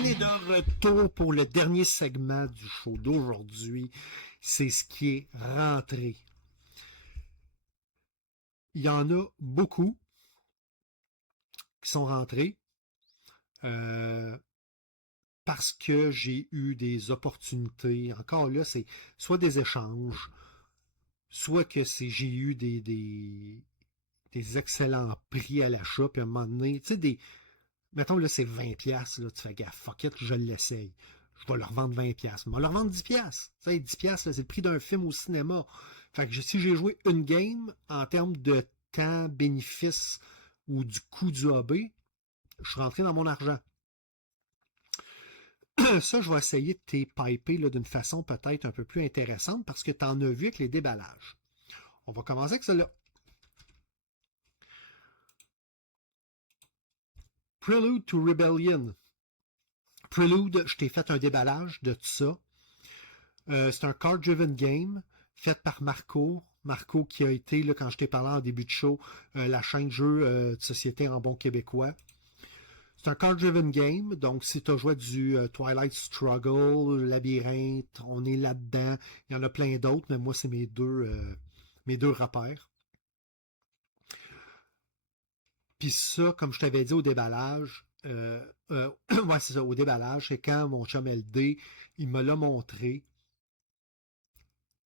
On est de retour pour le dernier segment du show d'aujourd'hui. C'est ce qui est rentré. Il y en a beaucoup qui sont rentrés parce que j'ai eu des opportunités. Encore là, c'est soit des échanges, soit que j'ai eu des excellents prix à l'achat, puis à un moment donné, tu sais, mettons là, c'est 20$, là, tu fais gaffe, fuck it, je l'essaye. Je vais leur vendre 20$. Mais on leur vendre 10$. Tu sais, 10$, là, c'est le prix d'un film au cinéma. Fait que si j'ai joué une game, en termes de temps, bénéfice ou du coût du hobby, je suis rentré dans mon argent. Ça, je vais essayer de t'épiper d'une façon peut-être un peu plus intéressante parce que tu en as vu avec les déballages. On va commencer avec celle-là. Prelude to Rebellion. Prelude, je t'ai fait un déballage de tout ça. C'est un card-driven game fait par Marco. Marco qui a été, là, quand je t'ai parlé en début de show, la chaîne de jeux de société en bon québécois. C'est un card-driven game, donc si tu as joué du Twilight Struggle, Labyrinthe, on est là-dedans. Il y en a plein d'autres, mais moi, c'est mes deux repères. Puis ça, comme je t'avais dit au déballage, ouais, c'est ça, au déballage, c'est quand mon chum LD, il me l'a montré.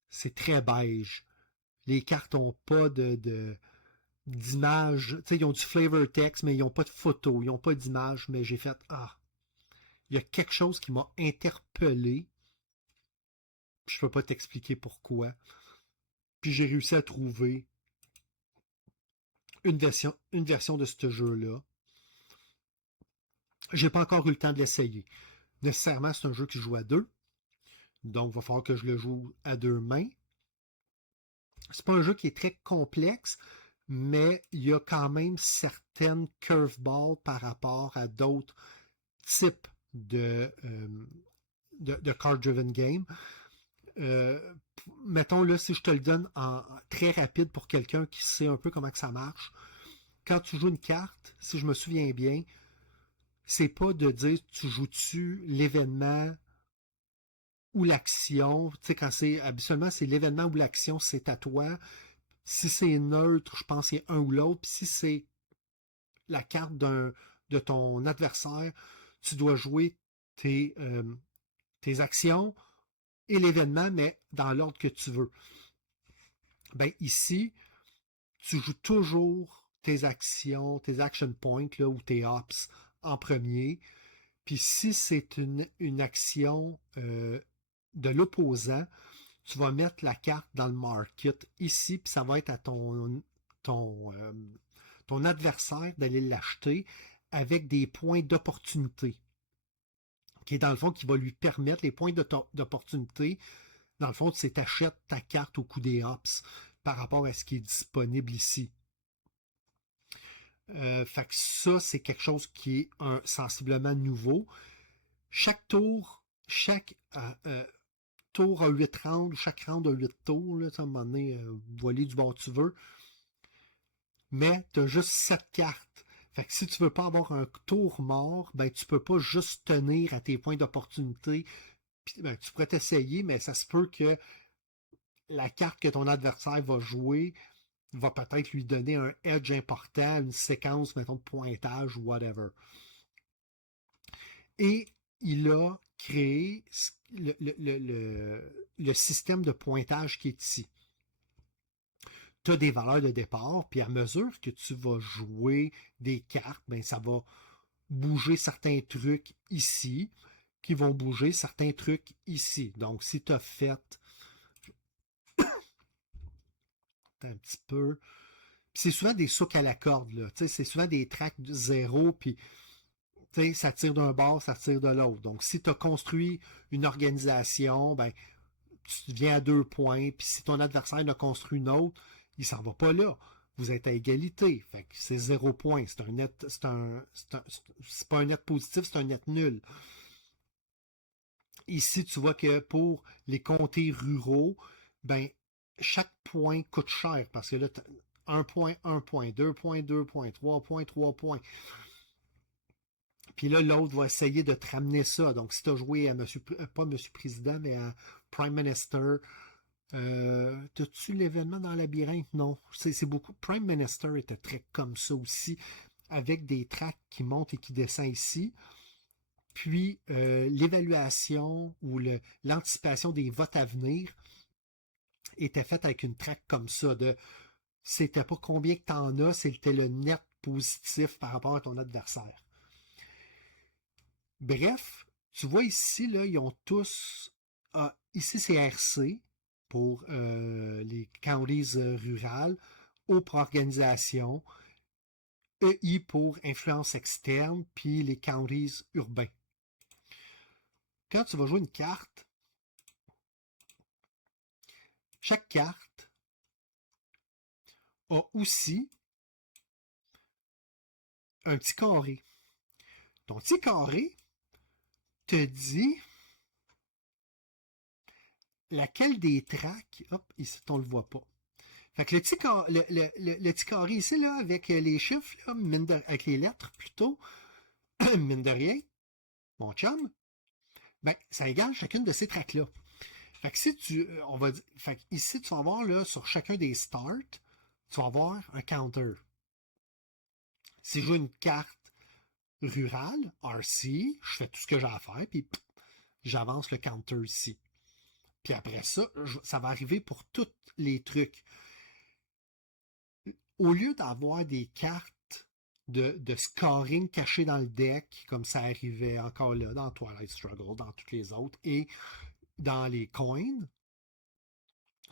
C'est très beige. Les cartes n'ont pas d'image. Tu sais, ils ont du flavor text, mais ils n'ont pas de photo, ils n'ont pas d'image. Mais j'ai fait, il y a quelque chose qui m'a interpellé. Je peux pas t'expliquer pourquoi. Puis j'ai réussi à trouver une version de ce jeu-là. J'ai pas encore eu le temps de l'essayer. Nécessairement, c'est un jeu qui joue à deux. Donc, il va falloir que je le joue à deux mains. C'est pas un jeu qui est très complexe, mais il y a quand même certaines curveballs par rapport à d'autres types de card-driven game. Mettons là, si je te le donne en très rapide pour quelqu'un qui sait un peu comment que ça marche, quand tu joues une carte, si je me souviens bien, c'est pas de dire tu joues-tu l'événement ou l'action. Tu sais, quand c'est habituellement c'est l'événement ou l'action, c'est à toi. Si c'est neutre, je pense qu'il y a un ou l'autre. Puis si c'est la carte de ton adversaire, tu dois jouer tes actions et l'événement, mais dans l'ordre que tu veux. Ben ici, tu joues toujours tes actions, tes action points là, ou tes ops en premier. Puis si c'est une action de l'opposant, tu vas mettre la carte dans le market ici, puis ça va être à ton adversaire d'aller l'acheter avec des points d'opportunité. Qui est dans le fond qui va lui permettre les points d'opportunité. Dans le fond, c'est t'achètes ta carte au coût des hops par rapport à ce qui est disponible ici. Fait que ça, c'est quelque chose qui est sensiblement nouveau. Chaque tour a 8 rounds, chaque round a 8 tours, là, à un moment donné, voler du bord tu veux. Mais tu as juste 7 cartes. Fait que si tu veux pas avoir un tour mort, ben tu peux pas juste tenir à tes points d'opportunité. Puis, ben, tu pourrais t'essayer, mais ça se peut que la carte que ton adversaire va jouer va peut-être lui donner un edge important, une séquence, mettons, de pointage ou whatever. Et il a créé le système de pointage qui est ici. Tu as des valeurs de départ, puis à mesure que tu vas jouer des cartes, ben ça va bouger certains trucs ici, qui vont bouger certains trucs ici. Donc, si tu as fait un petit peu. C'est souvent des souks à la corde, là. C'est souvent des tracks de zéro, puis ça tire d'un bord, ça tire de l'autre. Donc, si tu as construit une organisation, ben, tu viens à 2 points, puis si ton adversaire a construit une autre, il s'en va pas là. Vous êtes à égalité. Fait que c'est 0 points. C'est un net, c'est pas un net positif, c'est un net nul. Ici, tu vois que pour les comtés ruraux, ben, chaque point coûte cher parce que là, 1 point, 1 point, 2 points, 2 points, 3 points, 3 points. Puis là, l'autre va essayer de te ramener ça. Donc, si tu as joué à Monsieur, pas Monsieur Président, mais à Prime Minister, t'as-tu l'événement dans le labyrinthe? Non. C'est beaucoup. Prime Minister était très comme ça aussi, avec des tracks qui montent et qui descendent ici. Puis, l'évaluation ou l'anticipation des votes à venir était faite avec une track comme ça. C'était pas combien que t'en as, c'était le net positif par rapport à ton adversaire. Bref, tu vois ici, là, ils ont tous. Ici, c'est RC pour les counties rurales, O pour organisation, EI pour influence externe, puis les counties urbains. Quand tu vas jouer une carte, chaque carte a aussi un petit carré. Ton petit carré te dit laquelle des tracks, hop, ici, on ne le voit pas. Fait que le petit carré ici, là, avec les chiffres, là, avec les lettres plutôt, mine de rien, mon chum, ben, ça égale chacune de ces tracks-là. Fait que si on va dire, fait que ici, tu vas avoir, là, sur chacun des starts, tu vas avoir un counter. Si je joue une carte rurale, RC, je fais tout ce que j'ai à faire, puis j'avance le counter ici. Puis après ça, ça va arriver pour tous les trucs. Au lieu d'avoir des cartes de scoring cachées dans le deck, comme ça arrivait encore là, dans Twilight Struggle, dans toutes les autres, et dans les coins,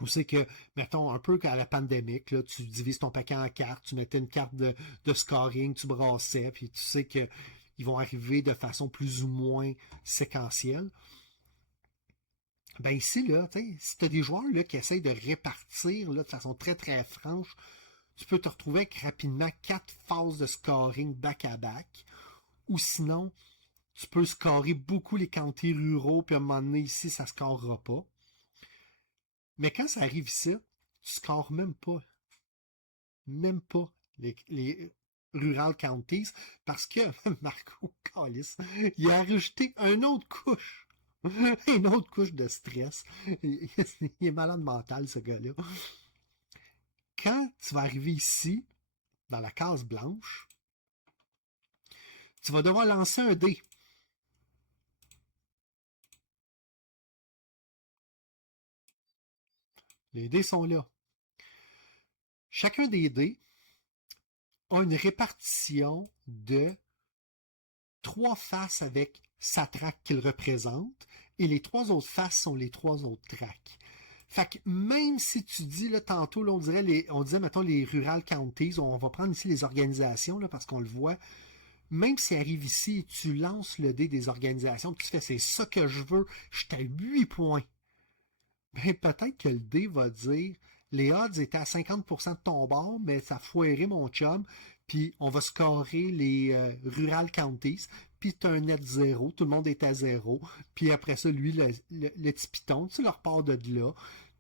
où c'est que, mettons, un peu qu'à la pandémie, là, tu divises ton paquet en cartes, tu mettais une carte de scoring, tu brassais, puis tu sais qu'ils vont arriver de façon plus ou moins séquentielle. Ben ici, là, si tu as des joueurs là, qui essayent de répartir là, de façon très très franche, tu peux te retrouver avec rapidement 4 phases de scoring back-à-back. Ou sinon, tu peux scorer beaucoup les counties ruraux, puis à un moment donné, ici, ça ne scorera pas. Mais quand ça arrive ici, tu ne scores même pas les rural counties, parce que Marco Callis, il a rajouté une autre couche. Une autre couche de stress. Il est malade mental, ce gars-là. Quand tu vas arriver ici, dans la case blanche, tu vas devoir lancer un dé. Les dés sont là. Chacun des dés a une répartition de 3 faces avec sa track qu'il représente, et les 3 autres faces sont les 3 autres tracks. Fait que même si tu dis, là, tantôt, là, on disait, mettons, les rural counties, on va prendre ici les organisations, là, parce qu'on le voit, même si arrive ici et tu lances le dé des organisations, tu fais, c'est ça que je veux, je suis à 8 points. Ben, peut-être que le dé va dire, les odds étaient à 50% de ton bord, mais ça foirait mon chum, puis on va scorer les rural counties, puis tu as un net zéro, tout le monde est à zéro, puis après ça, lui, le petit piton, tu le repars de là,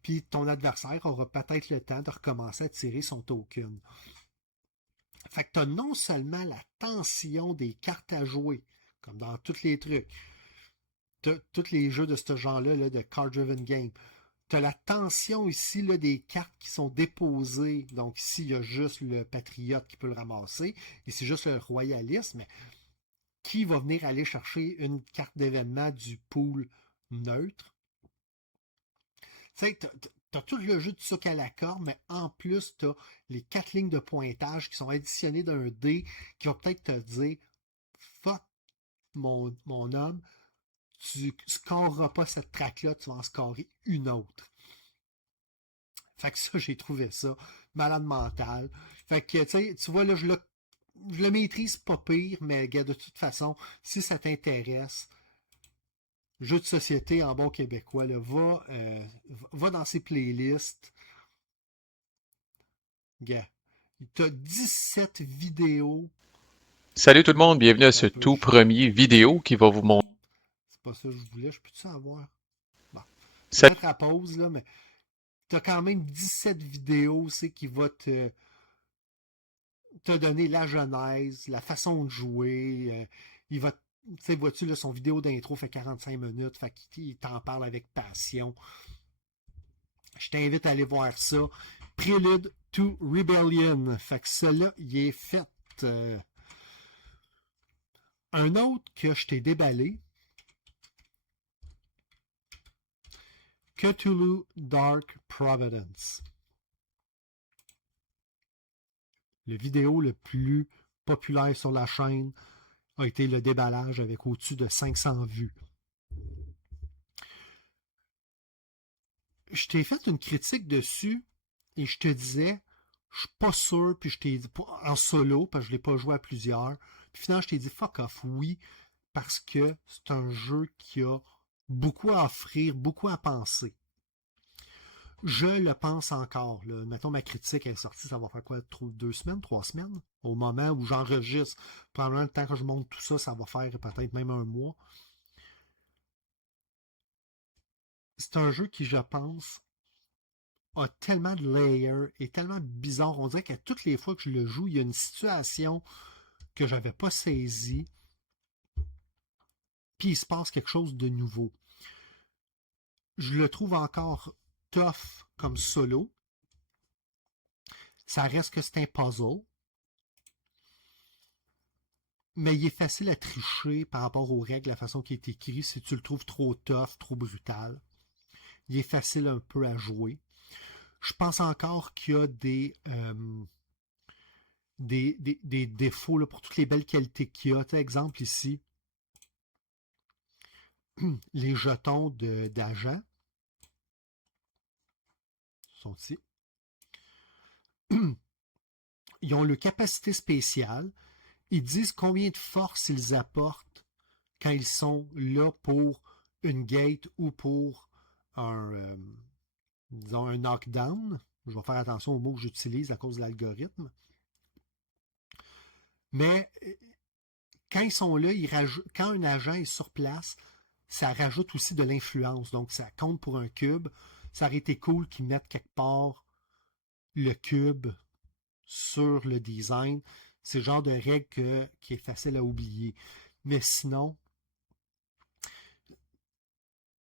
puis ton adversaire aura peut-être le temps de recommencer à tirer son token. Fait que tu as non seulement la tension des cartes à jouer, comme dans tous les trucs, tous les jeux de ce genre-là, là, de card-driven game, tu as la tension ici là, des cartes qui sont déposées. Donc ici, il y a juste le patriote qui peut le ramasser. Ici, juste le royalisme. Mais qui va venir aller chercher une carte d'événement du pool neutre? Tu sais, tu as tout le jeu de sucre à la corde, mais en plus, tu as les 4 lignes de pointage qui sont additionnées d'un dé qui vont peut-être te dire fuck mon homme, tu ne scoreras pas cette track-là, tu vas en scorer une autre. Fait que ça, j'ai trouvé ça malade mental. Fait que, tu vois, là, je le maîtrise pas pire, mais gars, de toute façon, si ça t'intéresse, jeu de société en bon québécois, là, va dans ses playlists. Gars, t'as 17 vidéos. Salut tout le monde, bienvenue à ce Un peu, tout premier vidéo qui va vous montrer. c'est pas ça que je voulais, je peux-tu savoir? Bon, je vais Salut. mettre à pause, là, mais t'as quand même 17 vidéos, c'est qui va te donner la genèse, la façon de jouer. il va, tu sais, vois-tu, là, son vidéo d'intro fait 45 minutes, fait qu'il t'en parle avec passion. Je t'invite à aller voir ça. Prelude to Rebellion. Fait que celui-là, il est fait. Un autre que je t'ai déballé, Cthulhu Dark Providence. Le vidéo le plus populaire sur la chaîne a été le déballage avec au-dessus de 500 vues. Je t'ai fait une critique dessus et je te disais, je suis pas sûr, puis je t'ai dit, en solo, parce que je l'ai pas joué à plusieurs, puis finalement je t'ai dit fuck off, oui, parce que c'est un jeu qui a beaucoup à offrir, beaucoup à penser. Je le pense encore. Là. Mettons, ma critique est sortie, ça va faire quoi, 2 semaines, 3 semaines? Au moment où j'enregistre. Probablement le temps que je monte tout ça, ça va faire peut-être même un mois. C'est un jeu qui, je pense, a tellement de layers et tellement bizarre. On dirait qu'à toutes les fois que je le joue, il y a une situation que j'avais pas saisie, puis il se passe quelque chose de nouveau. Je le trouve encore tough comme solo. Ça reste que c'est un puzzle. Mais il est facile à tricher par rapport aux règles, la façon qu'il est écrit, si tu le trouves trop tough, trop brutal. Il est facile un peu à jouer. Je pense encore qu'il y a des défauts là, pour toutes les belles qualités qu'il y a. Exemple ici, les jetons d'agents sont ici. Ils ont leur capacité spéciale. Ils disent combien de force ils apportent quand ils sont là pour une gate ou pour disons un knockdown. Je vais faire attention aux mots que j'utilise à cause de l'algorithme. Mais quand ils sont là, quand un agent est sur place, ça rajoute aussi de l'influence. Donc, ça compte pour un cube. Ça aurait été cool qu'ils mettent quelque part le cube sur le design. C'est le genre de règle qui est facile à oublier. Mais sinon,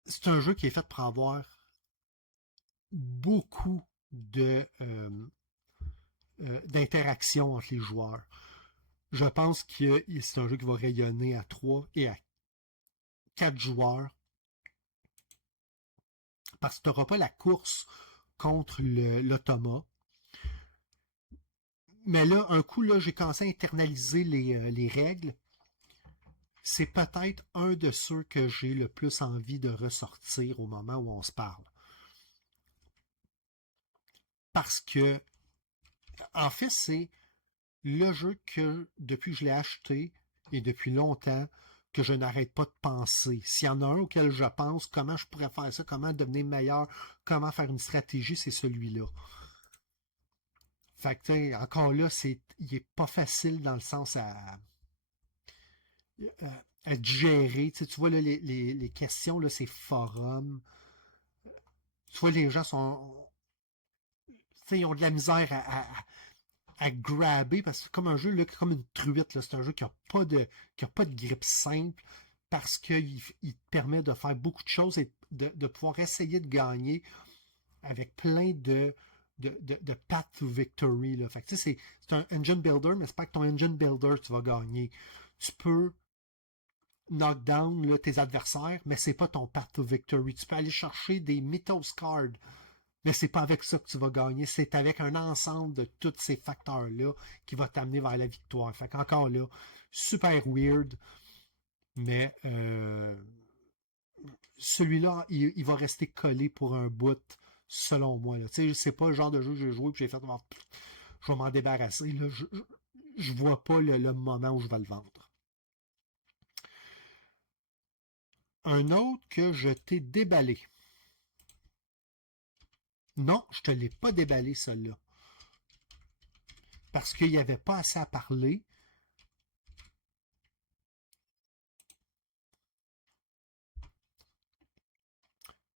c'est un jeu qui est fait pour avoir beaucoup d'interaction entre les joueurs. Je pense que c'est un jeu qui va rayonner à 3 et à 4 joueurs. Parce que tu n'auras pas la course contre l'automa. Mais là, un coup, là, j'ai commencé à internaliser les règles. C'est peut-être un de ceux que j'ai le plus envie de ressortir au moment où on se parle. Parce que, en fait, c'est le jeu que, depuis que je l'ai acheté, et depuis longtemps, que je n'arrête pas de penser. S'il y en a un auquel je pense, comment je pourrais faire ça, comment devenir meilleur, comment faire une stratégie, c'est celui-là. Fait que, encore là, il est pas facile dans le sens à digérer. Tu vois, là, les questions, là, c'est forum. Tu vois, les gens ils ont de la misère à grabber parce que c'est comme un jeu, là, comme une truite. Là, c'est un jeu qui a pas de grippe simple parce qu'il te permet de faire beaucoup de choses et de pouvoir essayer de gagner avec plein de path to victory. Là. Fait que, c'est un engine builder, mais c'est pas que ton engine builder tu vas gagner. Tu peux knock down là, tes adversaires, mais c'est pas ton path to victory. Tu peux aller chercher des mythos cards, mais c'est pas avec ça que tu vas gagner. C'est avec un ensemble de tous ces facteurs-là qui va t'amener vers la victoire. Fait qu'encore là, super weird, mais celui-là, il va rester collé pour un bout, selon moi. Tu sais, c'est pas le genre de jeu que j'ai joué et j'ai fait, je vais m'en débarrasser. Là. Je vois pas le moment où je vais le vendre. Un autre que je t'ai déballé. Non, je te l'ai pas déballé, celui-là. Parce qu'il n'y avait pas assez à parler.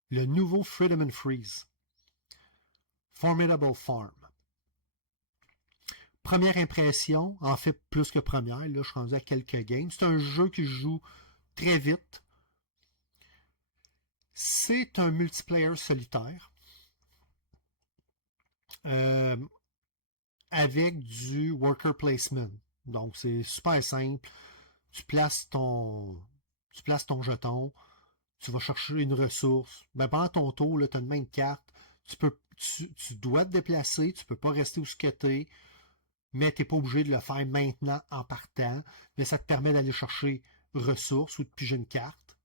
Le nouveau Freedom and Freeze. Formidable Farm. Première impression, en fait plus que première, là je suis rendu à quelques games. C'est un jeu qui joue très vite. C'est un multiplayer solitaire euh, avec du worker placement. Donc c'est super simple. Tu places ton jeton, tu vas chercher une ressource. Ben, pendant ton tour, tu as une main de carte. Tu dois te déplacer, tu peux pas rester où ce que t'es, mais tu n'es pas obligé de le faire maintenant en partant. Mais ça te permet d'aller chercher ressources ou de piger une carte.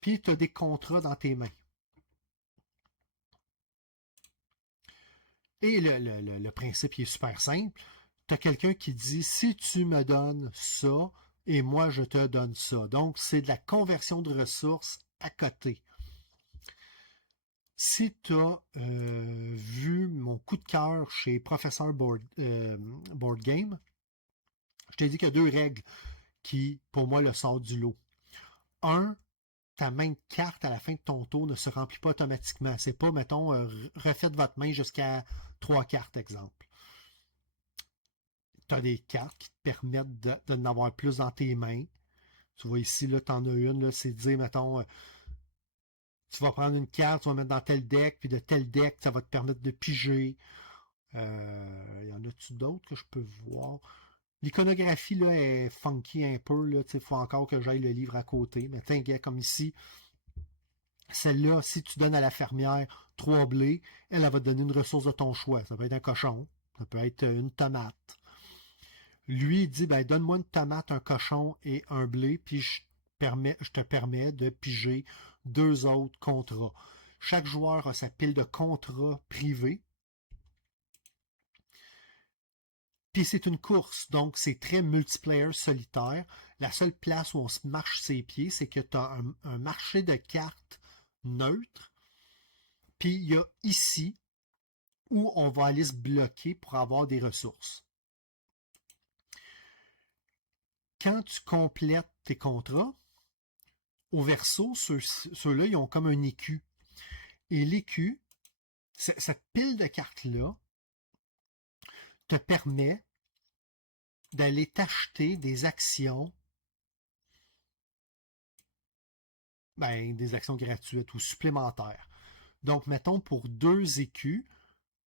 Puis tu as des contrats dans tes mains. Et le principe il est super simple. Tu as quelqu'un qui dit si tu me donnes ça, et moi je te donne ça. Donc c'est de la conversion de ressources à côté. Si tu as vu mon coup de cœur chez Professeur Board Game, je t'ai dit qu'il y a deux règles qui, pour moi, le sortent du lot. Un, ta main de carte à la fin de ton tour ne se remplit pas automatiquement. C'est pas, mettons, refaites votre main jusqu'à 3 cartes, exemple. Tu as des cartes qui te permettent de n'avoir plus dans tes mains. Tu vois ici, là, tu en as une, c'est dire, mettons, tu vas prendre une carte, tu vas mettre dans tel deck, puis de tel deck, ça va te permettre de piger. Y en a-tu d'autres que je peux voir? L'iconographie là, est funky un peu. Il faut encore que j'aille le livre à côté. Mais t'inquiète, comme ici, celle-là, si tu donnes à la fermière 3 blés, elle va te donner une ressource de ton choix. Ça peut être un cochon, ça peut être une tomate. Lui, il dit, ben, donne-moi une tomate, un cochon et un blé, puis je te permets de piger 2 autres contrats. Chaque joueur a sa pile de contrats privés. Puis c'est une course, donc c'est très multiplayer solitaire. La seule place où on se marche ses pieds, c'est que tu as un marché de cartes neutre. Puis il y a ici où on va aller se bloquer pour avoir des ressources. Quand tu complètes tes contrats, au verso, ceux-là, ils ont comme un écu. Et l'écu, cette pile de cartes-là, te permet d'aller t'acheter des actions, ben, des actions gratuites ou supplémentaires. Donc, mettons, pour 2 écus,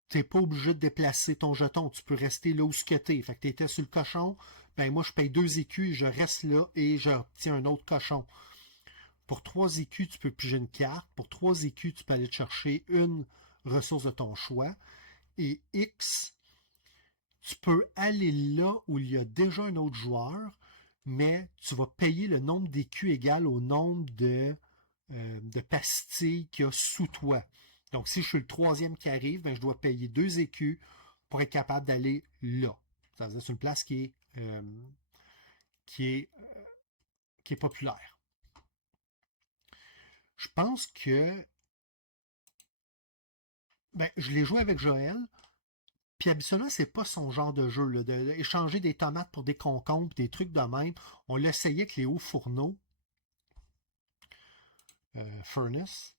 tu n'es pas obligé de déplacer ton jeton. Tu peux rester là où ce que tu es. Fait que tu étais sur le cochon, ben moi, je paye 2 écus, je reste là et j'obtiens un autre cochon. Pour 3 écus, tu peux piger une carte. Pour 3 écus, tu peux aller te chercher une ressource de ton choix. Et X, tu peux aller là où il y a déjà un autre joueur, mais tu vas payer le nombre d'écus égal au nombre de pastilles qu'il y a sous toi. Donc, si je suis le 3e qui arrive, ben, je dois payer 2 écus pour être capable d'aller là. Ça veut dire que c'est une place qui est populaire. Je pense que ben, je l'ai joué avec Joël, puis habituellement, c'est pas son genre de jeu, là, d'échanger des tomates pour des concombres, des trucs de même. On l'essayait avec les hauts fourneaux. Furnace.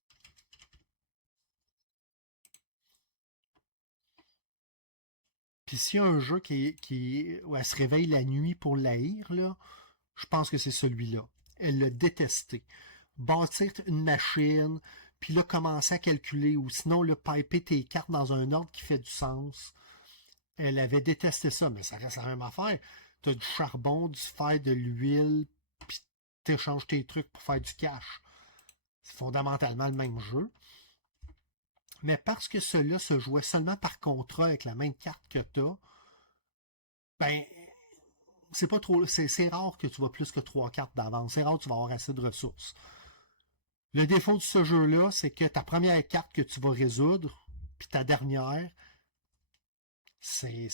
Puis s'il y a un jeu où elle se réveille la nuit pour l'haïr, là, je pense que c'est celui-là. Elle l'a détesté. Bâtir une machine, puis là, commencer à calculer, ou sinon, le piper tes cartes dans un ordre qui fait du sens. Elle avait détesté ça, mais ça reste la même affaire. Tu as du charbon, du fer, de l'huile, puis tu échanges tes trucs pour faire du cash. C'est fondamentalement le même jeu. Mais parce que cela se jouait seulement par contrat avec la même carte que tu as, ben, c'est pas trop. C'est rare que tu vas plus que 3 cartes d'avance. C'est rare que tu vas avoir assez de ressources. Le défaut de ce jeu-là, c'est que ta première carte que tu vas résoudre, puis ta dernière, c'est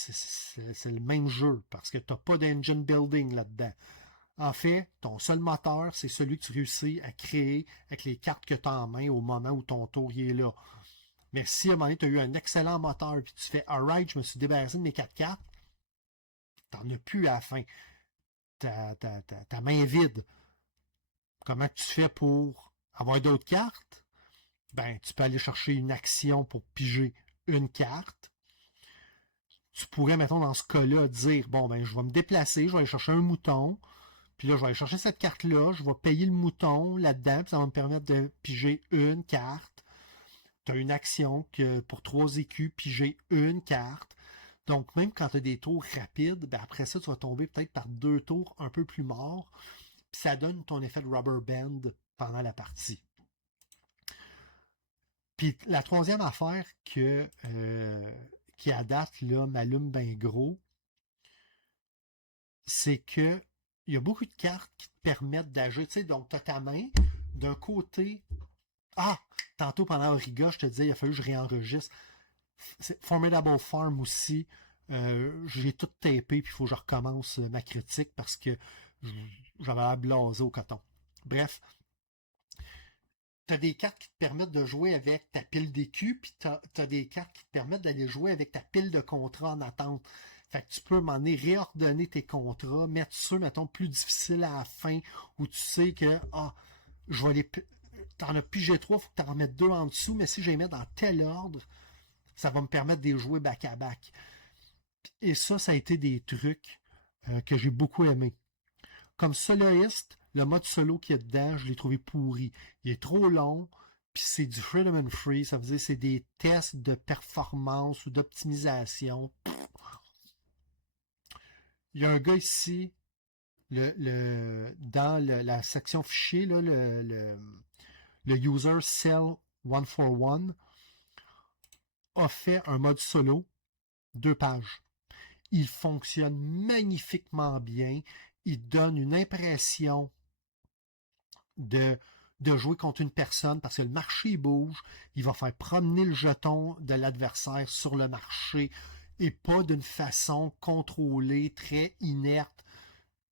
le même jeu, parce que tu n'as pas d'engine building là-dedans. En fait, ton seul moteur, c'est celui que tu réussis à créer avec les cartes que tu as en main au moment où ton tour est là. Mais si à un moment donné, tu as eu un excellent moteur, puis tu fais alright, je me suis débarrassé de mes 4 cartes, t'en as plus à la fin. Ta main est vide. Comment tu fais pour avoir d'autres cartes? Ben, tu peux aller chercher une action pour piger une carte. tu pourrais, mettons, dans ce cas-là, dire, bon, ben, je vais me déplacer, je vais aller chercher un mouton, puis là, je vais aller chercher cette carte-là, je vais payer le mouton là-dedans, puis ça va me permettre de piger une carte. Tu as une action que pour 3 écus, piger une carte. Donc, même quand tu as des tours rapides, ben après ça, tu vas tomber peut-être par 2 tours un peu plus morts, puis ça donne ton effet de rubber band pendant la partie. Puis la troisième affaire qui à date là, m'allume bien gros, c'est que il y a beaucoup de cartes qui te permettent d'agir. Tu sais, donc tu as ta main, d'un côté. Ah! Tantôt pendant Origa, je te disais, il a fallu que je réenregistre. Formidable Farm aussi. J'ai tout tapé, puis il faut que je recommence ma critique parce que j'avais l'air blasé au coton. Bref, tu as des cartes qui te permettent de jouer avec ta pile d'écus, puis tu as des cartes qui te permettent d'aller jouer avec ta pile de contrats en attente. Fait que tu peux m'en réordonner tes contrats, mettre ceux, mettons, plus difficiles à la fin, où tu sais que, je vais les. T'en as pigé 3, il faut que tu en remettes 2 en dessous, mais si je les mets dans tel ordre, ça va me permettre de les jouer back-à-back. Et ça a été des trucs que j'ai beaucoup aimé. Comme soloiste, le mode solo qui est dedans, je l'ai trouvé pourri. Il est trop long, puis c'est du freedom and free, ça veut dire c'est des tests de performance ou d'optimisation. Il y a un gars ici, dans la section fichier, là, le user cell 141 a fait un mode solo, 2 pages. Il fonctionne magnifiquement bien. Il donne une impression de jouer contre une personne parce que le marché bouge. Il va faire promener le jeton de l'adversaire sur le marché et pas d'une façon contrôlée, très inerte,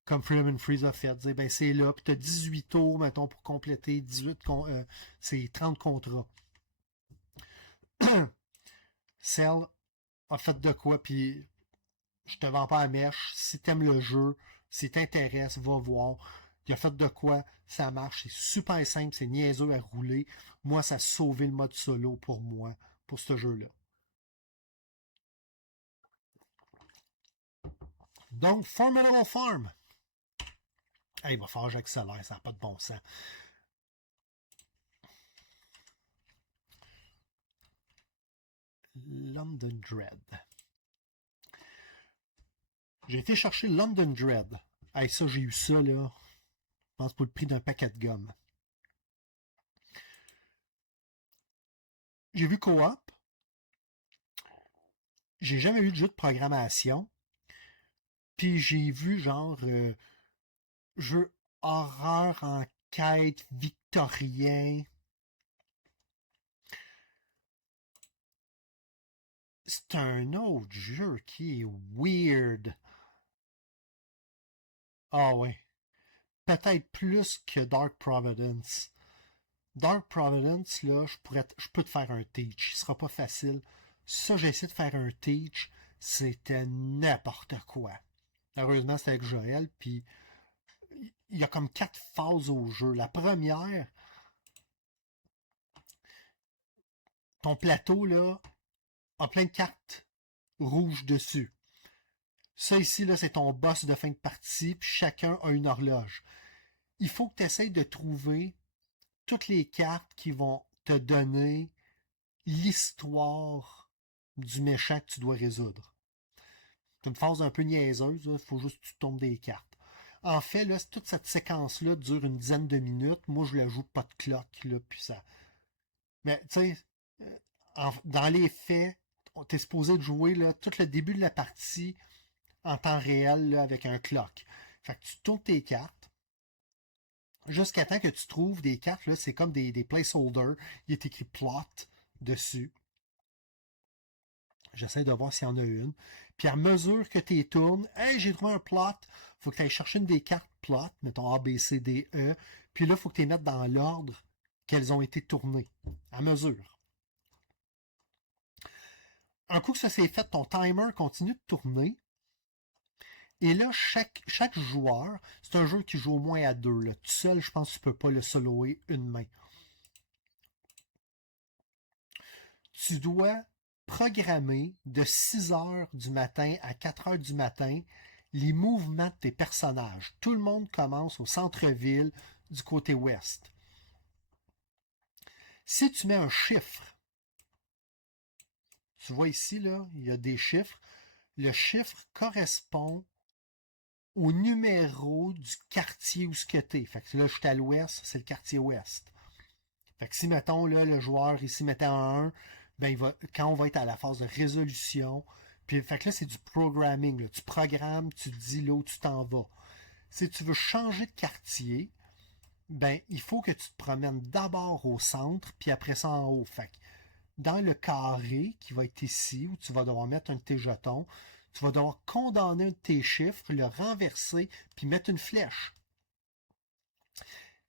comme Freedom and Freeze a fait. Dire, ben c'est là, puis tu as 18 tours, mettons, pour compléter 18, c'est 30 contrats. Cell a fait de quoi, puis je te vends pas la mèche. Si t'aimes le jeu, si t'intéresse, va voir. Il a fait de quoi, ça marche. C'est super simple, c'est niaiseux à rouler. Moi, ça a sauvé le mode solo pour moi, pour ce jeu-là. Donc, Formidable Farm. Hey, il va falloir que j'accélère, ça n'a pas de bon sens. London Dread. J'ai été chercher London Dread. Hey, ça, j'ai eu ça, là. Je pense pour le prix d'un paquet de gomme. J'ai vu Co-op. J'ai jamais eu de jeu de programmation. Puis j'ai vu genre jeu horreur enquête victorien. C'est un autre jeu qui est weird. Ah ouais. Peut-être plus que Dark Providence. Dark Providence, là, je peux te faire un teach. Ce sera pas facile. Ça, j'ai essayé de faire un teach. C'était n'importe quoi. Heureusement, c'était avec Joël. Puis, il y a comme 4 phases au jeu. La première, ton plateau, là, a plein de cartes rouges dessus. Ça ici, là, c'est ton boss de fin de partie, puis chacun a une horloge. Il faut que tu essayes de trouver toutes les cartes qui vont te donner l'histoire du méchant que tu dois résoudre. C'est une phase un peu niaiseuse, il faut juste que tu tombes des cartes. En fait, là, toute cette séquence-là dure une dizaine de minutes. Moi, je la joue pas de clock, là, puis ça. Mais, tu sais, dans les faits, t'es supposé de jouer là, tout le début de la partie en temps réel là, avec un clock. Fait que tu tournes tes cartes jusqu'à temps que tu trouves des cartes, là, c'est comme des placeholders. Il est écrit plot dessus. J'essaie de voir s'il y en a une. Puis à mesure que tu les tournes, hey, j'ai trouvé un plot. Faut que tu ailles chercher une des cartes plot, mettons A, B, C, D, E. Puis là, il faut que tu les mettes dans l'ordre qu'elles ont été tournées. À mesure. Un coup que ça s'est fait, ton timer continue de tourner. Et là, chaque joueur, c'est un jeu qui joue au moins à 2. Là. Tout seul, je pense que tu ne peux pas le soloer une main. Tu dois programmer de 6 heures du matin à 4 heures du matin les mouvements de tes personnages. Tout le monde commence au centre-ville du côté ouest. Si tu mets un chiffre, tu vois ici, là, il y a des chiffres. Le chiffre correspond au numéro du quartier où ce que t'es. Fait que là, je suis à l'ouest, c'est le quartier ouest. Fait que si, mettons, là, le joueur ici mettait un 1, ben, quand on va être à la phase de résolution, puis fait que là, c'est du programming. Là. Tu programmes, tu dis là où tu t'en vas. Si tu veux changer de quartier, ben, il faut que tu te promènes d'abord au centre, puis après ça en haut. Fait que dans le carré qui va être ici, où tu vas devoir mettre un de tes jetons, tu vas devoir condamner un de tes chiffres, le renverser, puis mettre une flèche.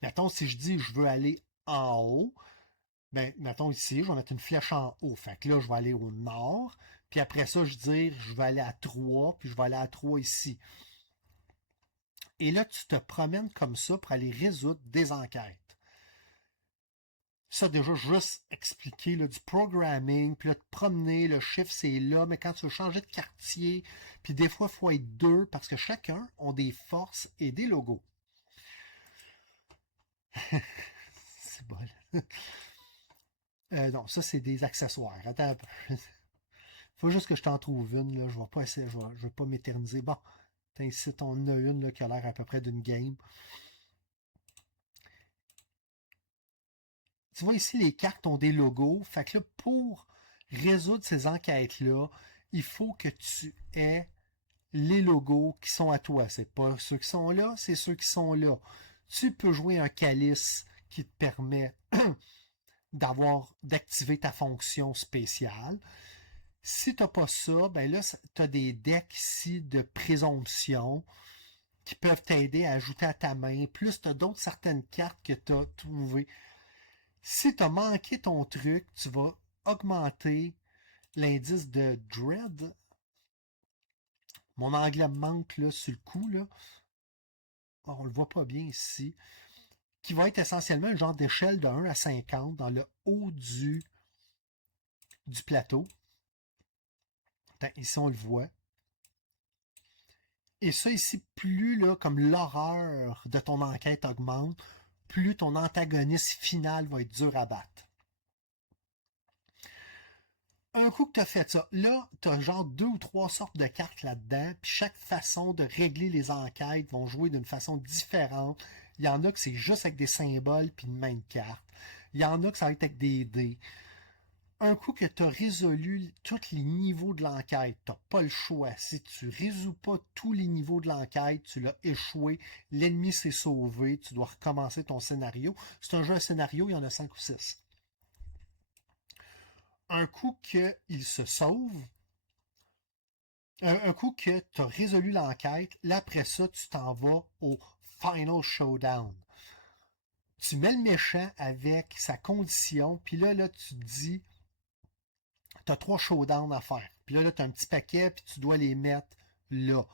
Mettons, si je dis je veux aller en haut, ben, mettons ici, je vais mettre une flèche en haut. Fait que là, je vais aller au nord, puis après ça, je dis je vais aller à 3, puis je vais aller à 3 ici. Et là, tu te promènes comme ça pour aller résoudre des enquêtes. Ça, déjà, juste expliquer là, du programming, puis là, te promener, le chiffre, c'est là, mais quand tu veux changer de quartier, puis des fois, il faut être deux, parce que chacun a des forces et des logos. C'est bon. Non, ça, c'est des accessoires. Attends un peu. Faut juste que je t'en trouve une, là. Je vais pas essayer, je vais pas m'éterniser. Bon, ici, on en a une là, qui a l'air à peu près d'une game. Tu vois ici, les cartes ont des logos. Fait que là, pour résoudre ces enquêtes-là, il faut que tu aies les logos qui sont à toi. C'est pas ceux qui sont là, c'est ceux qui sont là. Tu peux jouer un calice qui te permet d'activer ta fonction spéciale. Si tu n'as pas ça, ben là, tu as des decks ici de présomption qui peuvent t'aider à ajouter à ta main. Plus tu as d'autres certaines cartes que tu as trouvées. Si tu as manqué ton truc, tu vas augmenter l'indice de Dread. Mon anglais me manque là, sur le coup. Là. On le voit pas bien ici. Qui va être essentiellement un genre d'échelle de 1 à 50 dans le haut du plateau. Ici, on le voit. Et ça ici, plus là, comme l'horreur de ton enquête augmente, plus ton antagoniste final va être dur à battre. Un coup que tu as fait ça, là, tu as genre 2 ou 3 sortes de cartes là-dedans, puis chaque façon de régler les enquêtes vont jouer d'une façon différente. Il y en a que c'est juste avec des symboles puis une main de carte. Il y en a que ça va être avec des dés. Un coup que tu as résolu tous les niveaux de l'enquête, tu n'as pas le choix. Si tu ne résous pas tous les niveaux de l'enquête, tu l'as échoué, l'ennemi s'est sauvé, tu dois recommencer ton scénario. C'est un jeu à scénario, il y en a 5 ou 6. Un coup qu'il se sauve, un coup que tu as résolu l'enquête, là après ça, tu t'en vas au Final Showdown. Tu mets le méchant avec sa condition, puis là, tu te dis, tu as 3 showdowns à faire. Puis là, tu as un petit paquet, puis tu dois les mettre là.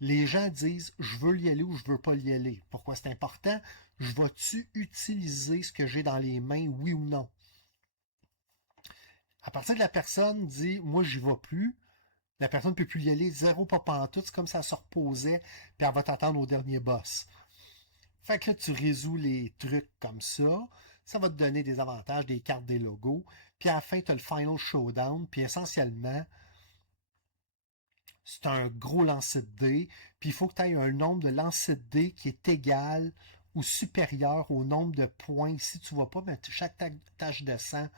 Les gens disent, je veux y aller ou je veux pas y aller. Pourquoi c'est important? Je vais-tu utiliser ce que j'ai dans les mains, oui ou non? À partir de la personne dit, moi, j'y vais plus, la personne ne peut plus y aller, zéro pas pantoute, c'est comme ça se reposait, puis elle va t'attendre au dernier boss. Fait que là, tu résous les trucs comme ça va te donner des avantages, des cartes, des logos, puis à la fin, tu as le Final Showdown, puis essentiellement, c'est un gros lancer de dés, puis il faut que tu aies un nombre de lancers de dés qui est égal ou supérieur au nombre de points. Si tu ne vois pas, ben, chaque tâche de sang,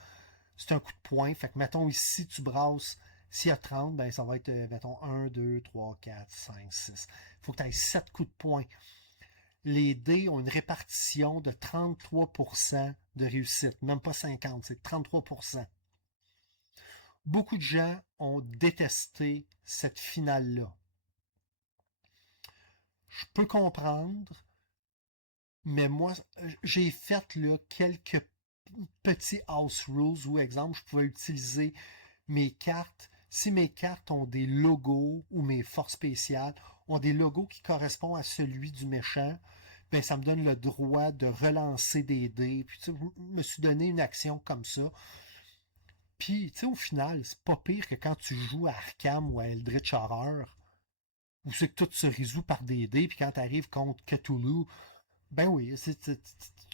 c'est un coup de poing. Fait que, mettons, ici, tu brasses, s'il y a 30, ben, ça va être, mettons, 1, 2, 3, 4, 5, 6. Il faut que tu aies 7 coups de poing. Les dés ont une répartition de 33% de réussite. Même pas 50, c'est 33%. Beaucoup de gens ont détesté cette finale-là. Je peux comprendre, mais moi, j'ai fait là, quelques petits house rules où, exemple, je pouvais utiliser mes cartes. Si mes cartes ont des logos ou mes forces spéciales ont des logos qui correspondent à celui du méchant, ben ça me donne le droit de relancer des dés. Puis, tu sais, je me suis donné une action comme ça. Puis, tu sais, au final, c'est pas pire que quand tu joues à Arkham ou à Eldritch Horror, où c'est que tout se résout par des dés, puis quand tu arrives contre Cthulhu, ben oui, tu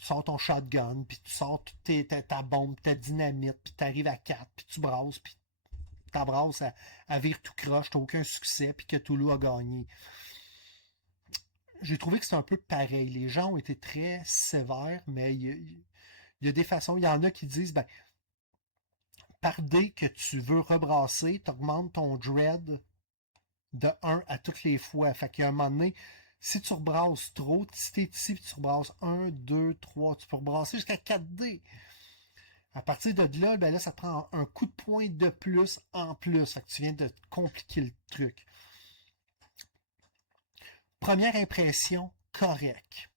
sors ton shotgun, puis tu sors ta bombe, ta dynamite, puis tu arrives à 4, puis tu brasses, puis t'embrasses à vire tout croche, t'as aucun succès, puis Cthulhu a gagné. J'ai trouvé que c'est un peu pareil. Les gens ont été très sévères, mais il y a des façons. Il y en a qui disent, ben, par dé que tu veux rebrasser, tu augmentes ton dread de 1 à toutes les fois. Fait qu'à un moment donné, si tu rebrasses trop, si t'es ici, puis tu rebrasses 1, 2, 3, tu peux rebrasser jusqu'à 4 dés. À partir de là, ben là, ça prend un coup de poing de plus en plus. Fait que tu viens de te compliquer le truc. Première impression, correct.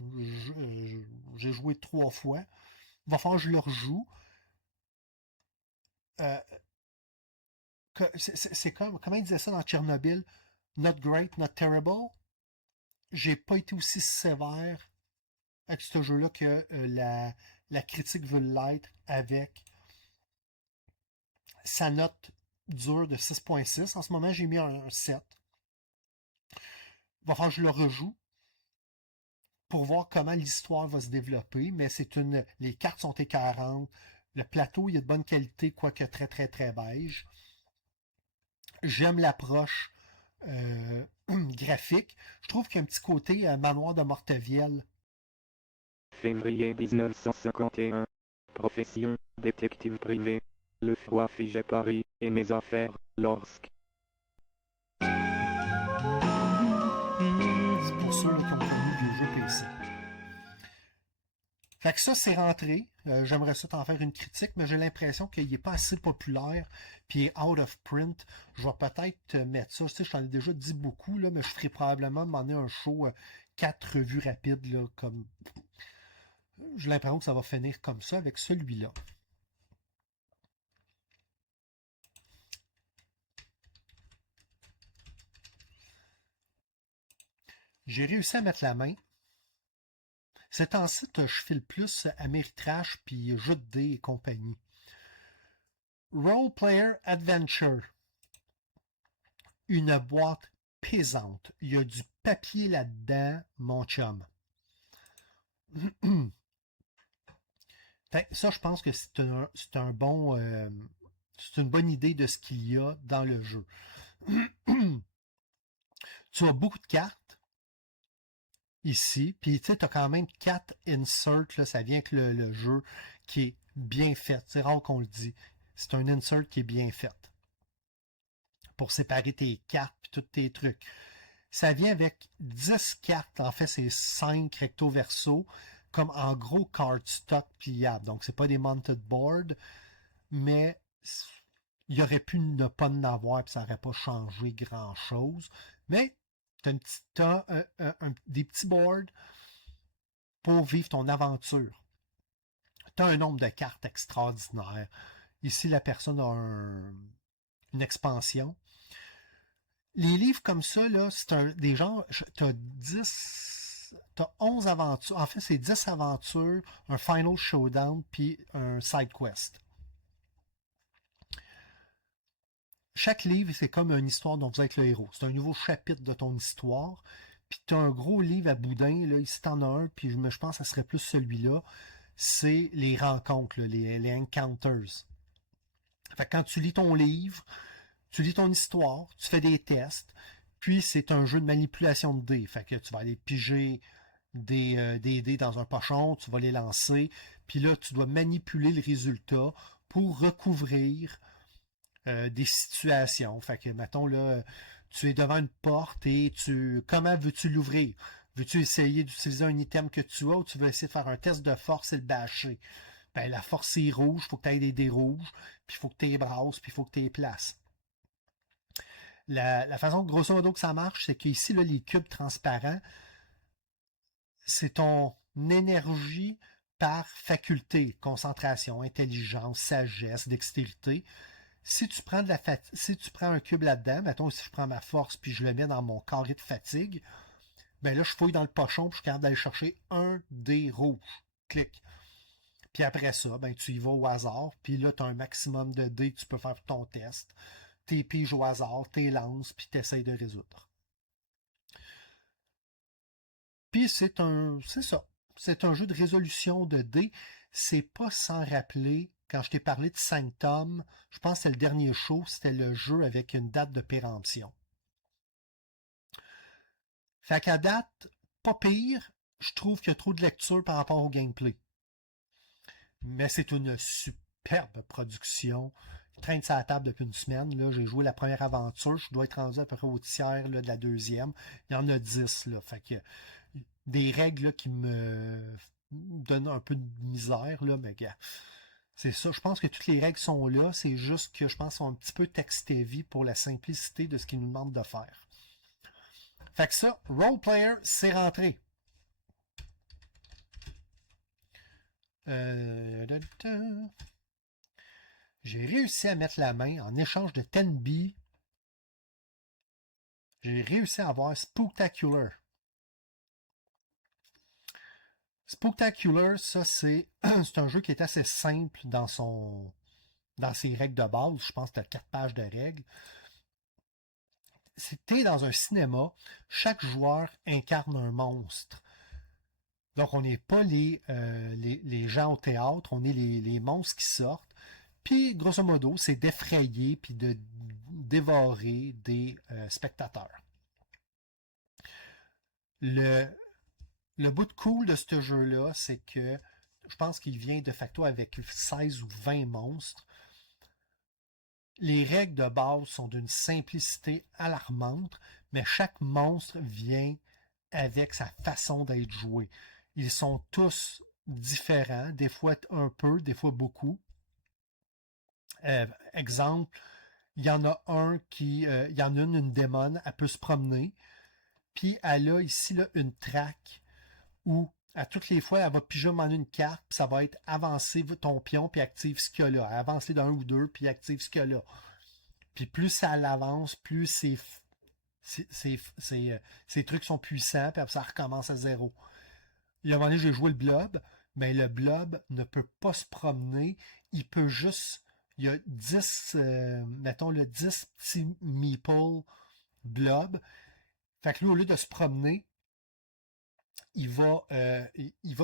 J'ai joué 3 fois. Il va falloir que je le rejoue. Euh, c'est comme, comment il disait ça dans Tchernobyl? Not great, not terrible. J'ai pas été aussi sévère avec ce jeu-là que la critique veut l'être avec sa note dure de 6.6. En ce moment, j'ai mis un 7. Il va falloir que je le rejoue pour voir comment l'histoire va se développer, mais les cartes sont écœurantes. Le plateau, il est de bonne qualité, quoique très, très, très beige. J'aime l'approche graphique. Je trouve qu'il y a un petit côté manoir de Mortevielle. Février 1951. Profession, détective privé. Le froid figeait Paris et mes affaires, lorsque... C'est pour ceux qui ont connu des jeux PC. Fait que ça, c'est rentré. J'aimerais ça t'en faire une critique, mais j'ai l'impression qu'il n'est pas assez populaire, puis il est out of print. Je vais peut-être mettre ça. Tu sais, je t'en ai déjà dit beaucoup, là, mais je ferai probablement m'en un show 4 revues rapides, là, comme... J'ai l'impression que ça va finir comme ça avec celui-là. J'ai réussi à mettre la main. Ces temps-ci, je file plus Ameritrash puis jeux de dés et compagnie. Role Player Adventure. Une boîte pesante. Il y a du papier là-dedans, mon chum. Ça, je pense que c'est un bon... c'est une bonne idée de ce qu'il y a dans le jeu. Tu as beaucoup de cartes ici, puis tu sais, tu as quand même 4 inserts, là, ça vient avec le jeu qui est bien fait. C'est rare qu'on le dit. C'est un insert qui est bien fait pour séparer tes cartes et tous tes trucs. Ça vient avec 10 cartes, en fait c'est 5 recto verso, comme en gros cardstock pliable. Donc c'est pas des mounted boards, mais il aurait pu ne pas en avoir et ça n'aurait pas changé grand chose. Mais tu as des petits boards pour vivre ton aventure. Tu as un nombre de cartes extraordinaire. Ici, la personne a une expansion. Les livres comme ça, là, c'est des genres. T'as 11 aventures. En fait, c'est 10 aventures, un Final Showdown, puis un Side Quest. Chaque livre, c'est comme une histoire dont vous êtes le héros. C'est un nouveau chapitre de ton histoire. Puis tu as un gros livre à boudin. Là, ici, tu en as un, puis je pense que ça serait plus celui-là. C'est les rencontres, là, les encounters. Fait que quand tu lis ton livre, tu lis ton histoire, tu fais des tests, puis c'est un jeu de manipulation de dés. Fait que tu vas aller piger des dés dans un pochon, tu vas les lancer, puis là, tu dois manipuler le résultat pour recouvrir des situations. Fait que, mettons, là, tu es devant une porte et comment veux-tu l'ouvrir? Veux-tu essayer d'utiliser un item que tu as ou tu veux essayer de faire un test de force et le bâcher? Ben, la force est rouge, il faut que tu aies des dés rouges, puis il faut que tu les brasses, puis il faut que tu les places. La façon, grosso modo, que ça marche, c'est qu'ici, là, les cubes transparents, c'est ton énergie par faculté, concentration, intelligence, sagesse, dextérité. Si tu prends un cube là-dedans, mettons si je prends ma force puis je le mets dans mon carré de fatigue, ben là je fouille dans le pochon puis je suis capable d'aller chercher un dé rouge. Clic. Puis après ça, ben, tu y vas au hasard. Puis là, tu as un maximum de dés que tu peux faire ton test. T'es piges au hasard, t'es lances, puis t'essayes de résoudre. Puis c'est ça. C'est un jeu de résolution de dés. C'est pas sans rappeler, quand je t'ai parlé de 5 tomes, je pense que c'est le dernier show, c'était le jeu avec une date de péremption. Fait qu'à date, pas pire, je trouve qu'il y a trop de lecture par rapport au gameplay. Mais c'est une superbe production. Je traîne ça à la table depuis une semaine. Là, j'ai joué la première aventure. Je dois être rendu à peu près au tiers là, de la deuxième. Il y en a 10. Là, fait que des règles là, qui me donnent un peu de misère. Là, mais c'est ça. Je pense que toutes les règles sont là. C'est juste que je pense qu'ils sont un petit peu text-heavy pour la simplicité de ce qu'ils nous demandent de faire. Fait que ça, Role Player, c'est rentré. J'ai réussi à mettre la main en échange de 10B. J'ai réussi à avoir Spooktacular. Spooktacular, ça c'est un jeu qui est assez simple dans ses règles de base. Je pense que tu as 4 pages de règles. T'es dans un cinéma, chaque joueur incarne un monstre. Donc, on n'est pas les gens au théâtre, on est les monstres qui sortent. Puis, grosso modo, c'est d'effrayer puis de dévorer des spectateurs. Le bout de cool de ce jeu-là, c'est que je pense qu'il vient de facto avec 16 ou 20 monstres. Les règles de base sont d'une simplicité alarmante, mais chaque monstre vient avec sa façon d'être joué. Ils sont tous différents, des fois un peu, des fois beaucoup. Exemple, il y en a il y en a une démone, elle peut se promener, puis elle a ici là, une traque où à toutes les fois, elle va piger une carte, puis ça va être avancer ton pion, puis active ce qu'il y a là. Avancer d'un ou deux, puis active ce qu'il y a là. Puis plus ça l'avance, plus ces trucs sont puissants, puis après ça recommence à zéro. Il y a un moment donné, j'ai joué le blob, mais le blob ne peut pas se promener. Il peut juste. Il y a 10, mettons le 10 petits meeple blob. Fait que lui, au lieu de se promener, il va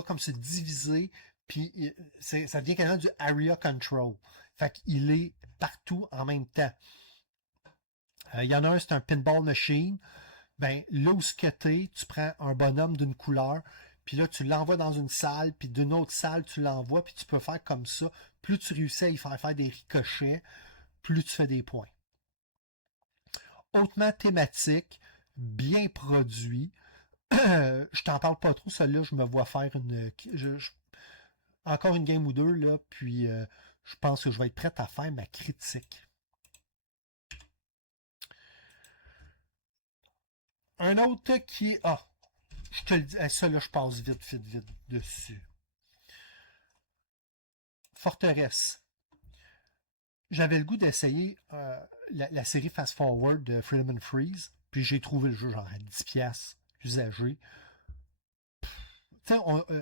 comme se diviser, puis ça devient quasiment du area control. Fait qu'il est partout en même temps. Il y en a un, c'est un pinball machine. Ben, là où ce que t'es, tu prends un bonhomme d'une couleur, puis là, tu l'envoies dans une salle, puis d'une autre salle, tu l'envoies, puis tu peux faire comme ça. Plus tu réussis à y faire des ricochets, plus tu fais des points. Hautement thématique, bien produit. Je t'en parle pas trop, celle-là, je me vois faire encore une game ou deux, là, puis je pense que je vais être prête à faire ma critique. Un autre qui est... Ah, je te le dis, ça là, je passe vite dessus. Forteresse. J'avais le goût d'essayer la série Fast Forward de Freedom and Freeze, puis j'ai trouvé le jeu genre à 10$ usagé.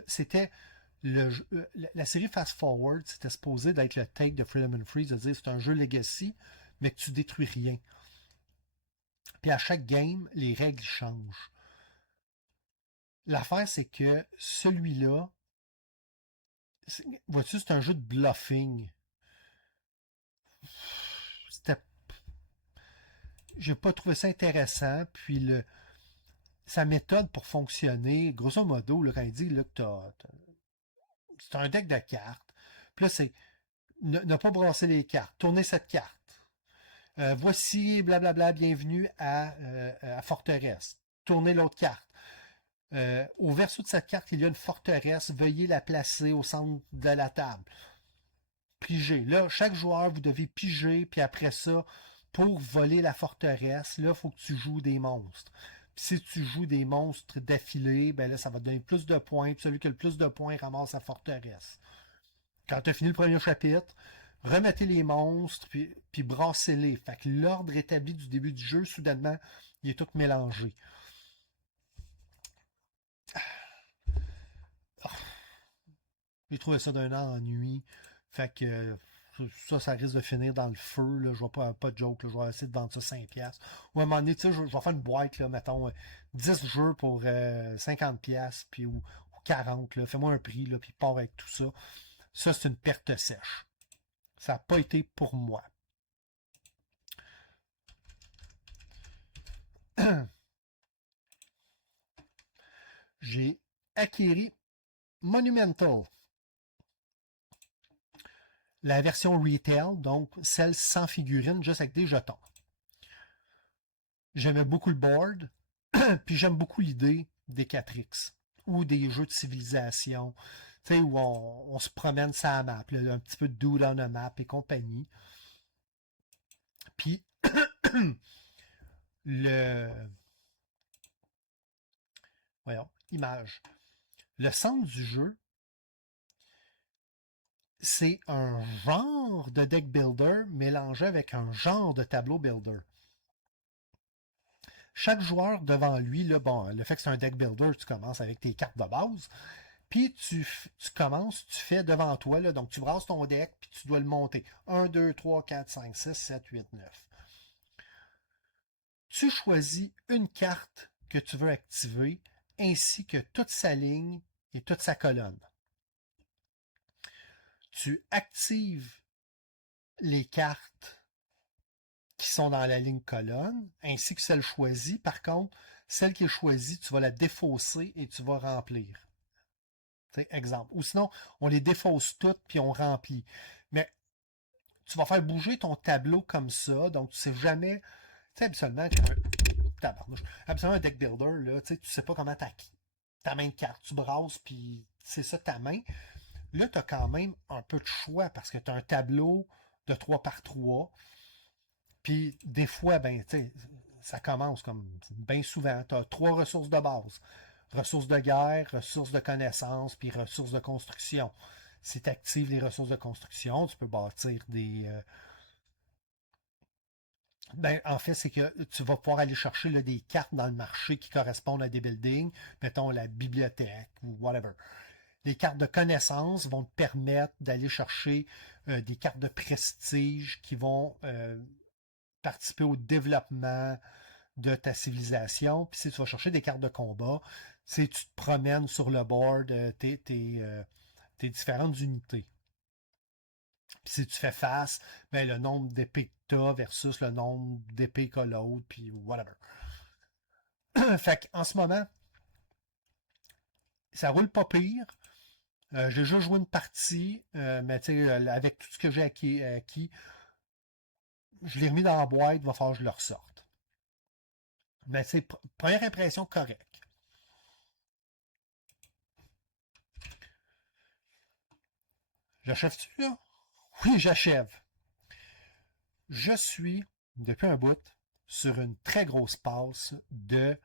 C'était la série Fast Forward, c'était supposé d'être le take de Freedom and Freeze, de dire c'est un jeu legacy, mais que tu détruis rien. Puis à chaque game, les règles changent. L'affaire, c'est que celui-là, vois-tu, c'est un jeu de bluffing. J'ai pas trouvé ça intéressant. Puis sa méthode pour fonctionner, grosso modo, là, quand il dit là, que c'est un deck de cartes. Puis là, c'est ne pas brasser les cartes, tourner cette carte. Voici, blablabla, bienvenue à Forteresse. Tournez l'autre carte. Au verso de cette carte, il y a une forteresse. Veuillez la placer au centre de la table. Piger. Là, chaque joueur, vous devez piger, puis après ça, pour voler la forteresse, là, il faut que tu joues des monstres. Puis si tu joues des monstres d'affilée, ben là, ça va te donner plus de points. Puis celui qui a le plus de points ramasse la forteresse. Quand tu as fini le premier chapitre, remettez les monstres, puis brassez-les. Fait que l'ordre établi du début du jeu, soudainement, il est tout mélangé. J'ai trouvé ça d'un ennui. Fait que ça risque de finir dans le feu. Là. Je vois pas de joke. Là. Je vais essayer de vendre ça 5$. Ou à un moment donné, tu sais, je vais faire une boîte, là, mettons, 10 jeux pour 50$, puis, ou 40$. Là. Fais-moi un prix, là, puis pars avec tout ça. Ça, c'est une perte sèche. Ça n'a pas été pour moi. J'ai acquis Monumental. La version retail, donc celle sans figurine, juste avec des jetons. J'aimais beaucoup le board, puis j'aime beaucoup l'idée des 4X ou des jeux de civilisation, tu sais, où on se promène sur la map, là, un petit peu de doodle on a map et compagnie. Puis le voyons, image. Le centre du jeu, c'est un genre de deck builder mélangé avec un genre de tableau builder. Chaque joueur devant lui, là, bon, le fait que c'est un deck builder, tu commences avec tes cartes de base, puis tu commences, tu fais devant toi, là, donc tu brasses ton deck, puis tu dois le monter. 1, 2, 3, 4, 5, 6, 7, 8, 9. Tu choisis une carte que tu veux activer, ainsi que toute sa ligne et toute sa colonne. Tu actives les cartes qui sont dans la ligne colonne, ainsi que celle choisie. Par contre, celle qui est choisie, tu vas la défausser et tu vas remplir. T'sais, exemple. Ou sinon, on les défausse toutes puis on remplit. Mais tu vas faire bouger ton tableau comme ça, donc tu sais jamais. Tu sais, habituellement, habituellement, un deck builder, là, tu sais pas comment ta main de carte. Tu brasses, puis c'est ça ta main. Là, tu as quand même un peu de choix parce que tu as un tableau de 3 par 3. Puis des fois, ben, tu sais, ça commence comme bien souvent. Tu as 3 ressources de base. Ressources de guerre, ressources de connaissances, puis ressources de construction. Si tu actives les ressources de construction, tu peux bâtir des... Ben, en fait, c'est que tu vas pouvoir aller chercher là, des cartes dans le marché qui correspondent à des buildings, mettons la bibliothèque ou whatever. Les cartes de connaissances vont te permettre d'aller chercher des cartes de prestige qui vont participer au développement de ta civilisation. Puis si tu vas chercher des cartes de combat, si tu te promènes sur le board tes différentes unités. Puis si tu fais face, ben, le nombre d'épées que tu as versus le nombre d'épées qu'a l'autre, puis whatever. Fait qu'en ce moment, ça roule pas pire. J'ai déjà joué une partie, mais avec tout ce que j'ai acquis, je l'ai remis dans la boîte, il va falloir que je le ressorte. Mais c'est première impression correcte. J'achève-tu là? Oui, j'achève. Je suis, depuis un bout, sur une très grosse passe de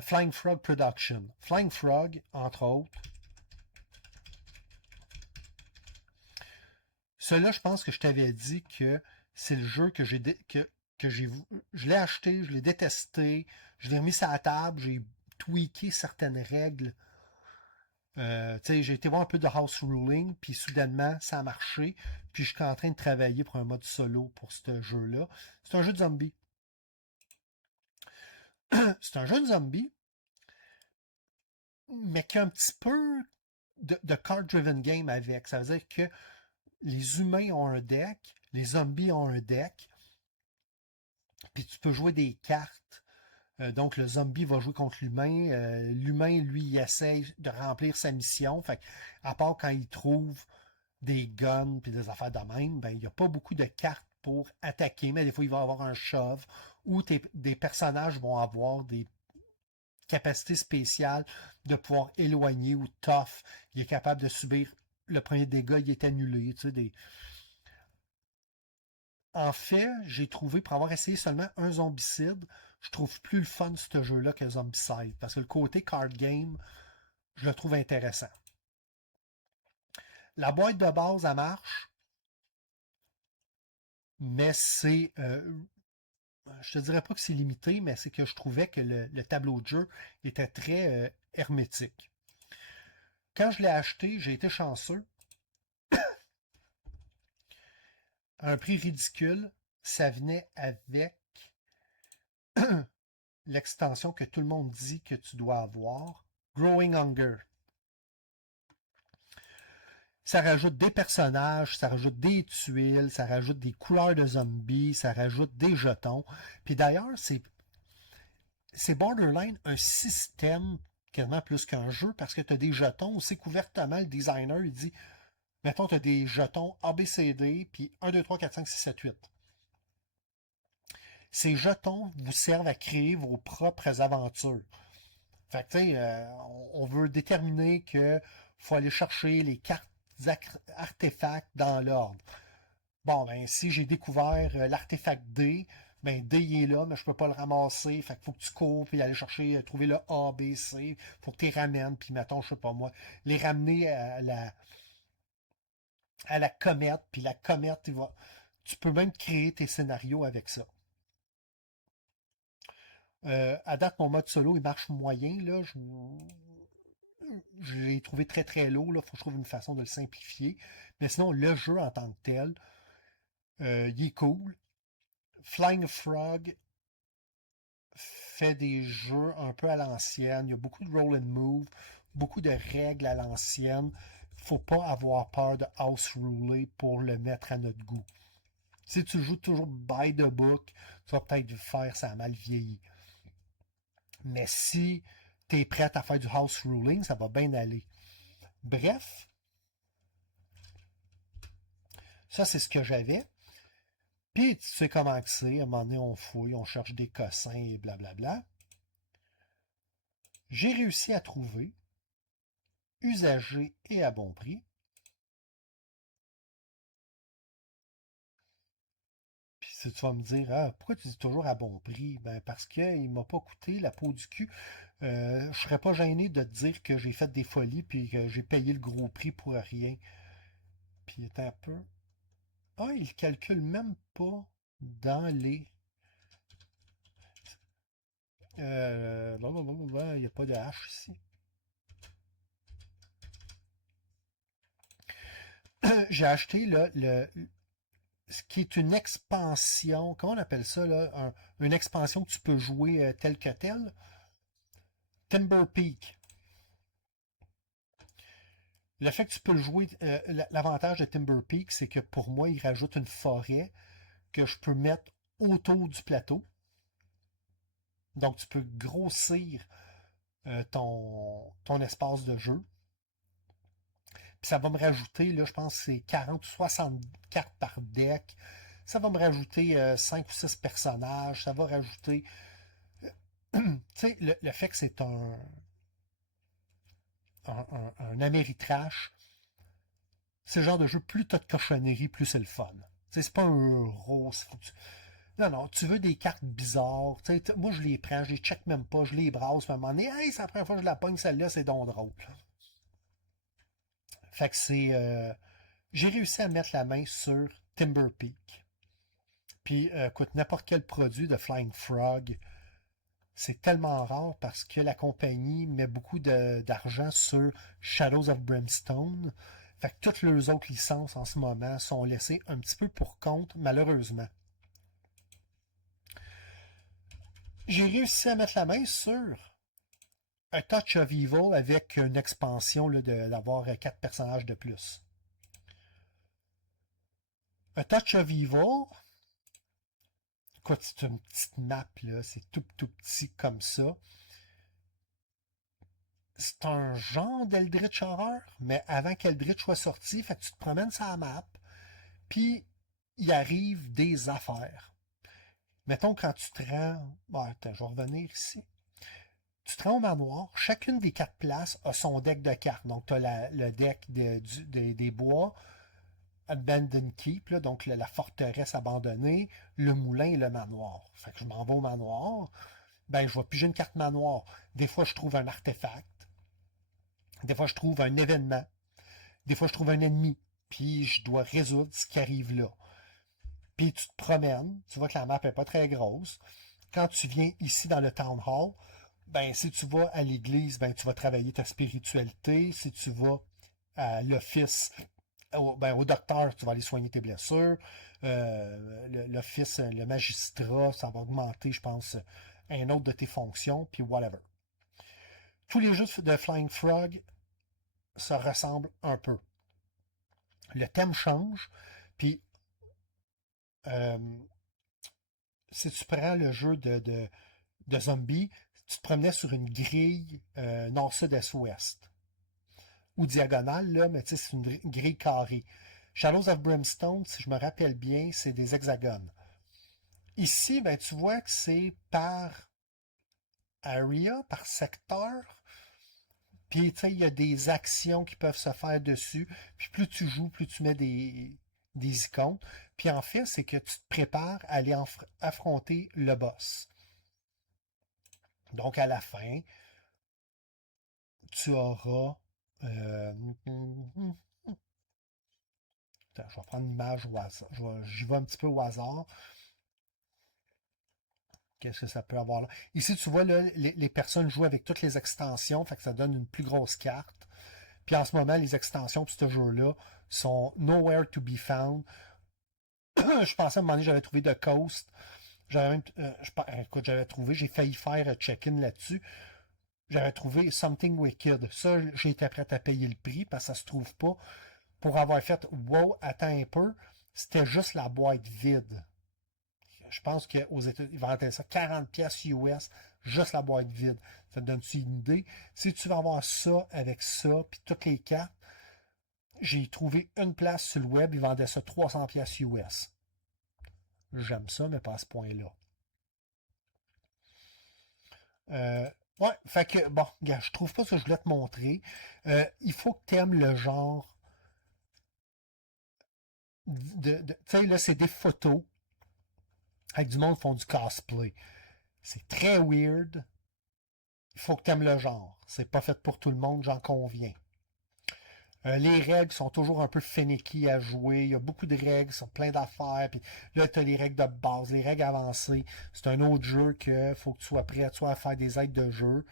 Flying Frog Production. Flying Frog, entre autres. Celui-là, je pense que je t'avais dit que c'est le jeu que je l'ai acheté, je l'ai détesté, je l'ai remis sur la table, j'ai tweaké certaines règles. J'ai été voir un peu de house ruling, puis soudainement, ça a marché. Puis je suis en train de travailler pour un mode solo pour ce jeu-là. C'est un jeu de zombie. C'est un jeu de zombie, mais qui a un petit peu de card-driven game avec. Ça veut dire que les humains ont un deck, les zombies ont un deck, puis tu peux jouer des cartes. Donc le zombie va jouer contre l'humain. L'humain, lui, il essaie de remplir sa mission. Fait à part quand il trouve des guns puis des affaires de même, ben, il n'y a pas beaucoup de cartes pour attaquer, mais des fois, il va y avoir un shove où des personnages vont avoir des capacités spéciales de pouvoir éloigner ou tough. Il est capable de subir le premier dégât, il est annulé. Tu sais, En fait, j'ai trouvé, pour avoir essayé seulement un zombicide, je trouve plus le fun ce jeu-là que Zombicide. Parce que le côté card game, je le trouve intéressant. La boîte de base, elle marche, mais c'est. Je te dirais pas que c'est limité, mais c'est que je trouvais que le tableau de jeu était très hermétique. Quand je l'ai acheté, j'ai été chanceux. À un prix ridicule, ça venait avec l'extension que tout le monde dit que tu dois avoir, Growing Hunger. Ça rajoute des personnages, ça rajoute des tuiles, ça rajoute des couleurs de zombies, ça rajoute des jetons. Puis d'ailleurs, c'est borderline un système quasiment plus qu'un jeu parce que tu as des jetons. C'est qu'ouvertement, le designer, il dit, mettons, tu as des jetons ABCD, puis 1, 2, 3, 4, 5, 6, 7, 8. Ces jetons vous servent à créer vos propres aventures. Fait que, tu sais, on veut déterminer qu'il faut aller chercher les cartes artefacts dans l'ordre. Bon, ben, si j'ai découvert l'artefact D, ben, D il est là, mais je peux pas le ramasser. Fait qu'il faut que tu cours, puis aller chercher, trouver le A, B, C. Faut que tu les ramènes, puis mettons, je sais pas moi, les ramener à la comète, puis la comète, tu peux même créer tes scénarios avec ça. À date, mon mode solo, il marche moyen, là. Je l'ai trouvé très très lourd, là. Faut que je trouve une façon de le simplifier. Mais sinon, le jeu en tant que tel, il est cool. Flying Frog fait des jeux un peu à l'ancienne. Il y a beaucoup de roll and move, beaucoup de règles à l'ancienne. Faut pas avoir peur de house ruler pour le mettre à notre goût. Si tu joues toujours by the book, tu vas peut-être faire ça a mal vieilli. Mais si tu es prête à faire du house ruling, ça va bien aller. Bref, ça c'est ce que j'avais. Puis tu sais comment c'est, à un moment donné on fouille, on cherche des cossins et blablabla. J'ai réussi à trouver, usagé et à bon prix, puis si tu vas me dire, ah, pourquoi tu dis toujours à bon prix? Ben parce qu'il ne m'a pas coûté la peau du cul. Je ne serais pas gêné de te dire que j'ai fait des folies puis que j'ai payé le gros prix pour rien. Puis il est un peu. Ah, il calcule même pas dans les. Il n'y a pas de H ici. J'ai acheté là, ce qui est une expansion. Comment on appelle ça là? Une expansion que tu peux jouer tel que tel. Timber Peak. Le fait que tu peux le jouer, l'avantage de Timber Peak, c'est que pour moi, il rajoute une forêt que je peux mettre autour du plateau. Donc, tu peux grossir ton espace de jeu. Puis ça va me rajouter, là, je pense que c'est 40 ou 60 cartes par deck. Ça va me rajouter 5 ou 6 personnages. Ça va rajouter. Tu sais, le fait que c'est un Ameritrash, c'est le genre de jeu, plus t'as de cochonnerie, plus c'est le fun. Tu sais, c'est pas un euro. Non, non, tu veux des cartes bizarres. Moi, je les prends, je les check même pas, je les brasse, puis à un moment donné, hey, c'est la première fois que je la pogne, celle-là, c'est donc drôle. Fait que c'est. J'ai réussi à mettre la main sur Timber Peak. Puis, écoute, n'importe quel produit de Flying Frog, c'est tellement rare parce que la compagnie met beaucoup d'argent sur Shadows of Brimstone. Fait que toutes leurs autres licences en ce moment sont laissées un petit peu pour compte, malheureusement. J'ai réussi à mettre la main sur A Touch of Evil avec une expansion d'avoir 4 personnages de plus. A Touch of Evil, écoute, c'est une petite map, là, c'est tout petit comme ça. C'est un genre d'Eldritch Horror, mais avant qu'Eldritch soit sorti, fait que tu te promènes sur la map, puis il arrive des affaires. Mettons quand tu te rends. Bon, attends, je vais revenir ici. Tu te rends au manoir, chacune des 4 places a son deck de cartes. Donc, tu as le deck des bois, Abandoned Keep, là, donc la forteresse abandonnée, le moulin et le manoir. Fait que je m'en vais au manoir, ben je vais piger une carte manoir. Des fois, je trouve un artefact. Des fois, je trouve un événement. Des fois, je trouve un ennemi. Puis, je dois résoudre ce qui arrive là. Puis, tu te promènes. Tu vois que la map n'est pas très grosse. Quand tu viens ici dans le Town Hall, ben, si tu vas à l'église, ben, tu vas travailler ta spiritualité. Si tu vas à l'office, au docteur, tu vas aller soigner tes blessures. L'office, le magistrat, ça va augmenter, je pense, un autre de tes fonctions, puis whatever. Tous les jeux de Flying Frog se ressemblent un peu. Le thème change, puis euh, si tu prends le jeu de zombies, tu te promenais sur une grille nord-sud, est-ouest. Ou diagonale, là, mais tu sais, c'est une grille carrée. Shadows of Brimstone, si je me rappelle bien, c'est des hexagones. Ici, ben, tu vois que c'est par area, par secteur. Puis, tu sais, il y a des actions qui peuvent se faire dessus. Puis, plus tu joues, plus tu mets des icônes. Puis, en fait, c'est que tu te prépares à aller affronter le boss. Donc, à la fin, tu auras... Attends, je vais prendre une image au hasard. J'y vais un petit peu au hasard. Qu'est-ce que ça peut avoir là? Ici, tu vois, là, les personnes jouent avec toutes les extensions, fait que ça donne une plus grosse carte. Puis en ce moment, les extensions pour ce jeu-là sont nowhere to be found. Je pensais à un moment donné, j'avais trouvé The Coast. Écoute, j'avais trouvé, j'ai failli faire un check-in là-dessus. J'avais trouvé Something Wicked. Ça, j'ai été prêt à payer le prix parce que ça se trouve pas. Pour avoir fait, wow, attends un peu, c'était juste la boîte vide. Je pense qu'aux États-Unis, ils vendaient ça 40 pièces US, juste la boîte vide. Ça te donne-tu une idée? Si tu veux avoir ça avec ça, puis toutes les cartes, j'ai trouvé une place sur le web, ils vendaient ça 300 pièces US. J'aime ça, mais pas à ce point-là. Ouais, fait que, bon, gars, je trouve pas ce que je voulais te montrer. Il faut que tu aimes le genre tu sais, là, c'est des photos avec du monde qui font du cosplay. C'est très weird. Il faut que tu aimes le genre. C'est pas fait pour tout le monde, j'en conviens. Les règles sont toujours un peu finicky à jouer. Il y a beaucoup de règles, sont plein d'affaires. Puis là, tu as les règles de base, les règles avancées. C'est un autre jeu que faut que tu sois prêt à faire des aides de jeu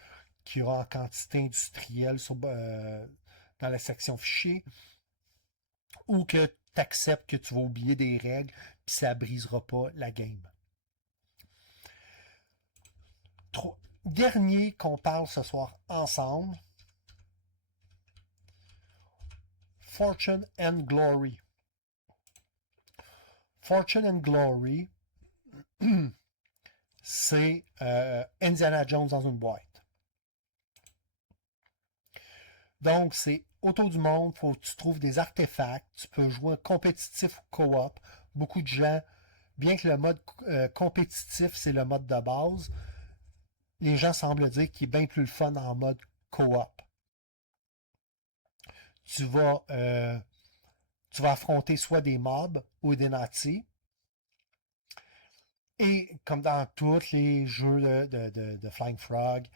qui aura en quantité industrielle dans la section fichiers. Ou que tu acceptes que tu vas oublier des règles, puis ça brisera pas la game. Dernier qu'on parle ce soir ensemble, Fortune and Glory. Fortune and Glory, c'est Indiana Jones dans une boîte. Donc, c'est autour du monde, il faut que tu trouves des artefacts, tu peux jouer compétitif ou co-op. Beaucoup de gens, bien que le mode compétitif, c'est le mode de base, les gens semblent dire qu'il est bien plus le fun en mode co-op. Tu vas affronter soit des mobs ou des nazis. Et comme dans tous les jeux de Flying Frog,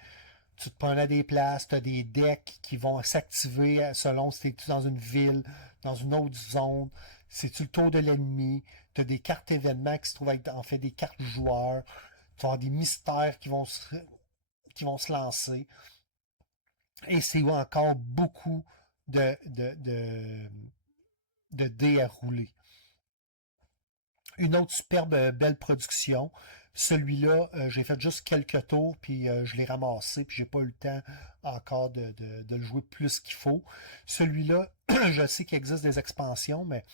tu te prends à des places, tu as des decks qui vont s'activer selon si tu es dans une ville, dans une autre zone, si tu le tour de l'ennemi, tu as des cartes événements qui se trouvent être en fait des cartes joueurs, tu vas avoir des mystères qui vont se lancer. Et c'est encore beaucoup de dés à rouler. Une autre superbe belle production. Celui-là, j'ai fait juste quelques tours, puis je l'ai ramassé, puis j'ai pas eu le temps encore de le jouer plus qu'il faut. Celui-là, je sais qu'il existe des expansions, mais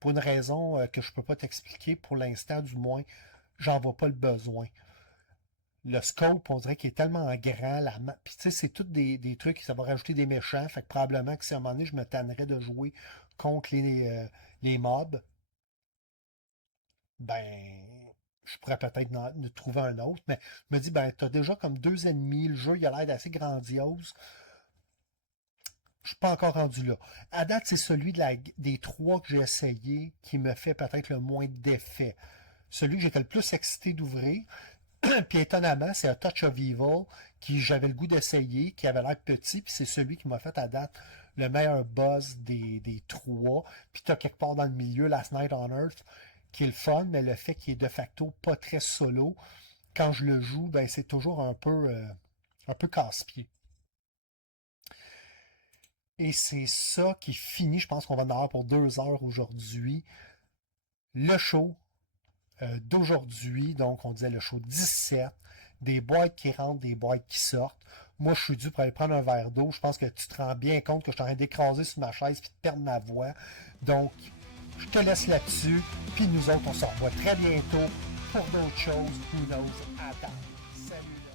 pour une raison que je peux pas t'expliquer, pour l'instant du moins, j'en vois pas le besoin. Le scope, on dirait qu'il est tellement grand. Puis tu sais, c'est tous des trucs, ça va rajouter des méchants, fait que probablement que si à un moment donné, je me tannerais de jouer contre les mobs, ben, je pourrais peut-être trouver un autre, mais je me dis, ben, t'as déjà comme 2 ennemis, le jeu, il a l'air d'assez grandiose. Je suis pas encore rendu là. À date, c'est celui des 3 que j'ai essayé qui me fait peut-être le moins d'effet. Celui que j'étais le plus excité d'ouvrir, puis étonnamment, c'est un Touch of Evil qui j'avais le goût d'essayer, qui avait l'air petit, puis c'est celui qui m'a fait à date le meilleur buzz des 3. Puis tu as quelque part dans le milieu Last Night on Earth, qui est le fun, mais le fait qu'il est de facto pas très solo, quand je le joue, ben c'est toujours un peu un peu casse-pied. Et c'est ça qui finit. Je pense qu'on va en avoir pour 2 heures aujourd'hui. Le show d'aujourd'hui, donc on disait le show 17, des boîtes qui rentrent, des boîtes qui sortent. Moi, je suis dû pour aller prendre un verre d'eau. Je pense que tu te rends bien compte que je suis en train d'écraser sur ma chaise et de perdre ma voix. Donc, je te laisse là-dessus. Puis nous autres, on se revoit très bientôt pour d'autres choses. Who knows? Attends. Salut!